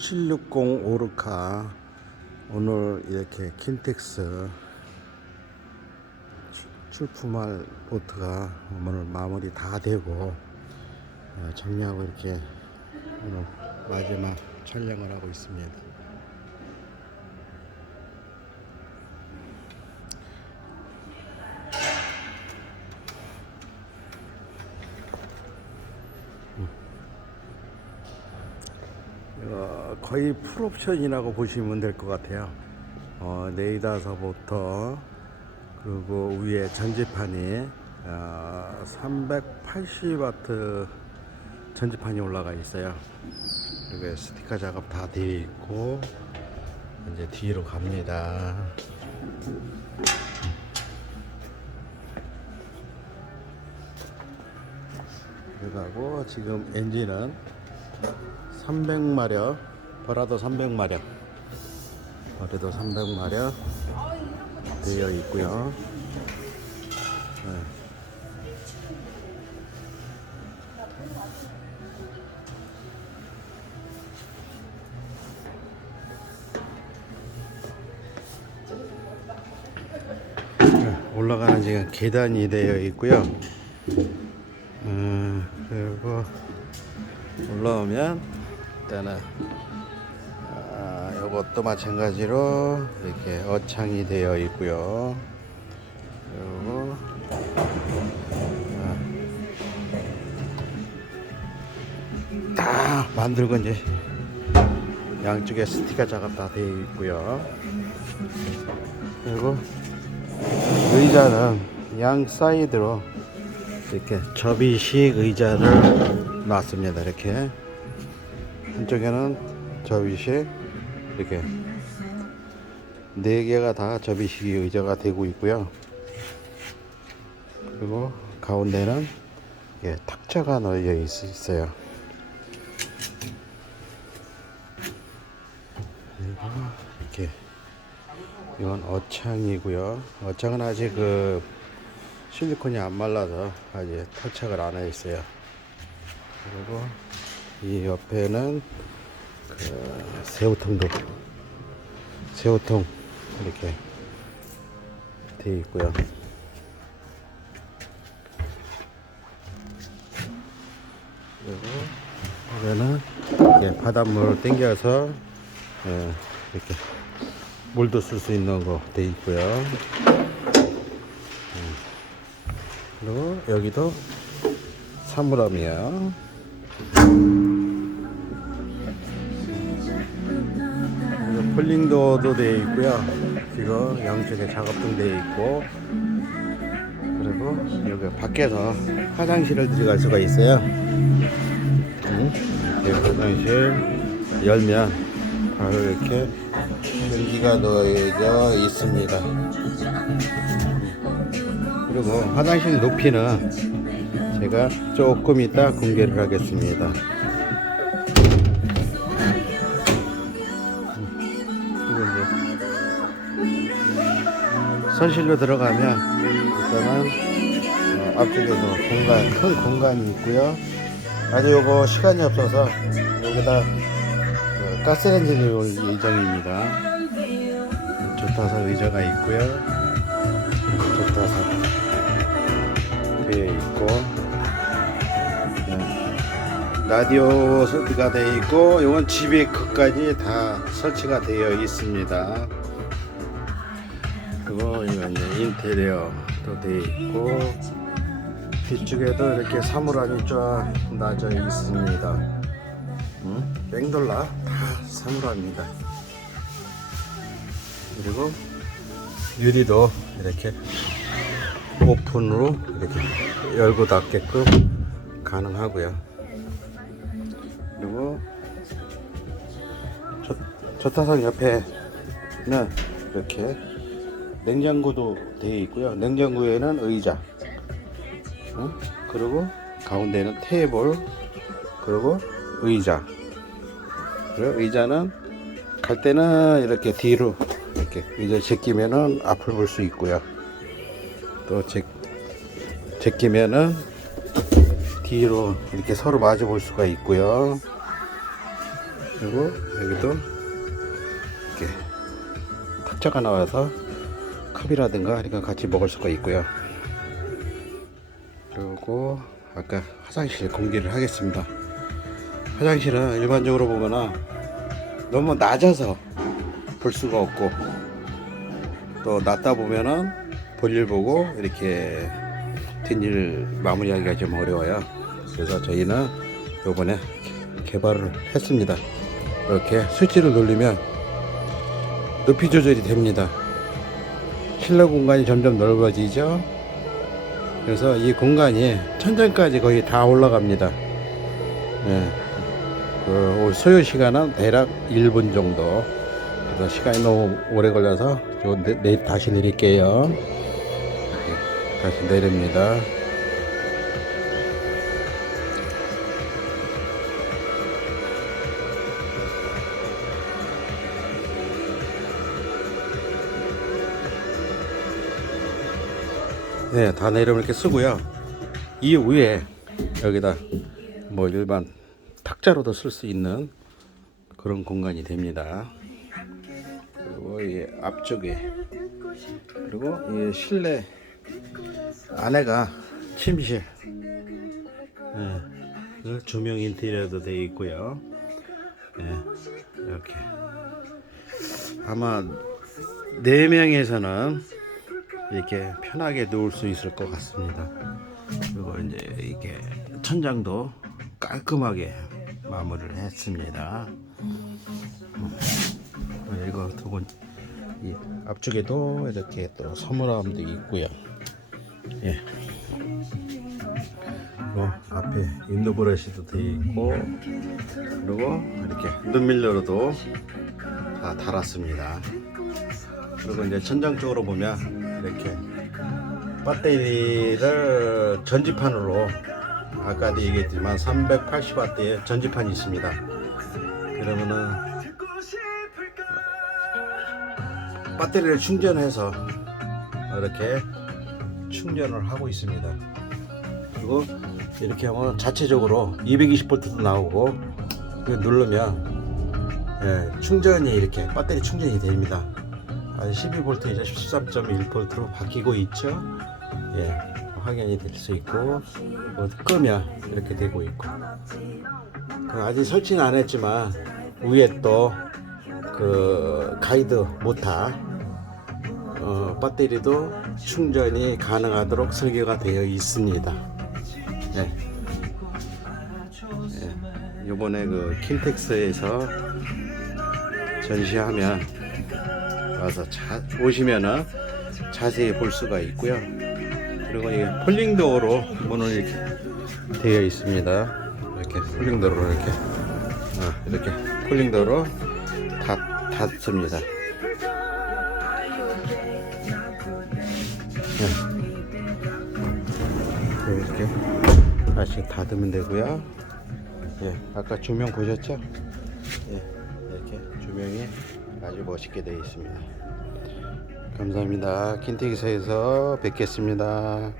760 오르카 오늘 이렇게 킨텍스 출- 출품할 보트가 오늘 마무리 다 되고 어, 정리하고 이렇게 오늘 마지막 촬영을 하고 있습니다. 어, 거의 풀옵션이라고 보시면 될 것 같아요. 어, 네이다서부터 그리고 위에 전지판이 어, 380와트 전지판이 올라가 있어요. 그리고 스티커 작업 다 되어 있고 이제 뒤로 갑니다. 그리고 지금 엔진은 300마력 버라도 300마력. 버라도 300마력 되어 있고요. 네. 네, 올라가는 지금 계단이 되어 있고요. 음, 그리고 올라오면 일단은 아, 이것도 마찬가지로 이렇게 어창이 되어 있고요. 그리고 아, 다 만들고 이제 양쪽에 스티커 작업 다 되어 있고요. 그리고 의자는 양 사이드로 이렇게 접이식 의자를 놨습니다. 이렇게 한쪽에는 접이식 이렇게 네 개가 다 접이식 의자가 되고 있고요. 그리고 가운데는 이게 탁자가 널려 있- 있어요. 이렇게 이건 어창이고요. 어창은 아직 그 실리콘이 안 말라서 아직 탈착을 안 해 있어요. 그리고 이 옆에는 그 새우통도 새우통 이렇게 되어 있고요. 그리고 이거는 바닷물을 땡겨서 예, 이렇게 물도 쓸 수 있는 거 되어 있고요. 그리고 여기도 사물함이에 폴링도어도 되어 있고요. 지금 양쪽에 작업등 되어 있고 그리고 여기 밖에서 화장실을 들어갈 수가 있어요. 응? 이렇게 화장실 열면 바로 이렇게 변기가 놓여져 있습니다. 그리고 화장실 높이는 제가 조금 이따 공개를 하겠습니다. 선실로 들어가면 일단은 어, 앞쪽에도 공간 큰 공간이 있고요. 아직 요거 시간이 없어서 여기다 그 가스레인지를 올 예정입니다. 조타석 의자가 있고요. 조타석 되어 있고 네. 라디오 설치가 되어 있고 이건 지배크까지 다 설치가 되어 있습니다. 그리고 이건 이제 인테리어도 되어 있고 뒤쪽에도 이렇게 사물함이 쫙 놔져 있습니다. 음? 뺑돌라 다 사물함입니다. 그리고 유리도 이렇게 오픈으로 이렇게 열고 닫게끔 가능하고요. 그리고 저, 저타석 옆에는 이렇게 냉장고도 되어 있고요. 냉장고에는 의자, 어? 그리고 가운데는 테이블, 그리고 의자. 그리고 의자는 갈 때는 이렇게 뒤로 이렇게 의자 제끼면은 앞을 볼 수 있고요. 또 제, 제끼면은 뒤로 이렇게 서로 마주 볼 수가 있고요. 그리고 여기도 이렇게 탁자가 나와서 컵이라든가 이런 거 같이 먹을 수가 있고요. 그리고 아까 화장실 공개를 하겠습니다. 화장실은 일반적으로 보거나 너무 낮아서 볼 수가 없고 또 낮다 보면은 볼일 보고 이렇게 뒷일 마무리하기가 좀 어려워요. 그래서 저희는 요번에 개발을 했습니다. 이렇게 스위치를 누르면 높이 조절이 됩니다. 실내 공간이 점점 넓어지죠. 그래서 이 공간이 천장까지 거의 다 올라갑니다. 예. 그 소요 시간은 대략 1분 정도. 그래서 시간이 너무 오래 걸려서 저 내, 내, 다시 내릴게요. 다시 내립니다. 네, 다 내리면 이렇게 쓰고요. 이 위에 여기다 뭐 일반 탁자로도 쓸 수 있는 그런 공간이 됩니다. 그리고 이 앞쪽에 그리고 이 실내 안에가 침실, 예, 그 조명 인테리어도 되어 있고요. 예, 이렇게 아마 네 명에서는 이렇게 편하게 누울 수 있을 것 같습니다. 그리고 이제 이게 천장도 깔끔하게 마무리를 했습니다. 음. 이거 두 번, 이 앞쪽에도 이렇게 또 서물함도 있고요. 예. 그리고 앞에 인도 브러쉬도 되어 있고, 그리고 이렇게 눈밀러로도 다 달았습니다. 그리고 이제 천장 쪽으로 보면 이렇게 배터리를 전지판으로 아까도 얘기했지만 380W의 전지판이 있습니다. 그러면은 배터리를 충전해서 이렇게 충전을 하고 있습니다. 그리고 이렇게 하면 자체적으로 220V도 나오고 누르면 예, 충전이 이렇게 배터리 충전이 됩니다. 12V 이제 13.1V로 바뀌고 있죠. 예, 확인이 될 수 있고 뭐 끄면 이렇게 되고 있고 그 아직 설치는 안 했지만 위에 또 그 가이드 모타 어, 배터리도 충전이 가능하도록 설계가 되어 있습니다. 예. 예. 요번에 그 킨텍스에서 전시하면 와서 자, 오시면은 자세히 볼 수가 있고요. 그리고 이 폴링도어로 문을 이렇게 되어 있습니다. 이렇게 폴링도어로 이렇게 어, 이렇게 폴링도어로 닫, 닫습니다. 네. 이렇게 다시 닫으면 되고요. 예, 아까 조명 보셨죠? 예, 이렇게 조명이 아주 멋있게 되어 있습니다. 감사합니다. 킨텍스에서 뵙겠습니다.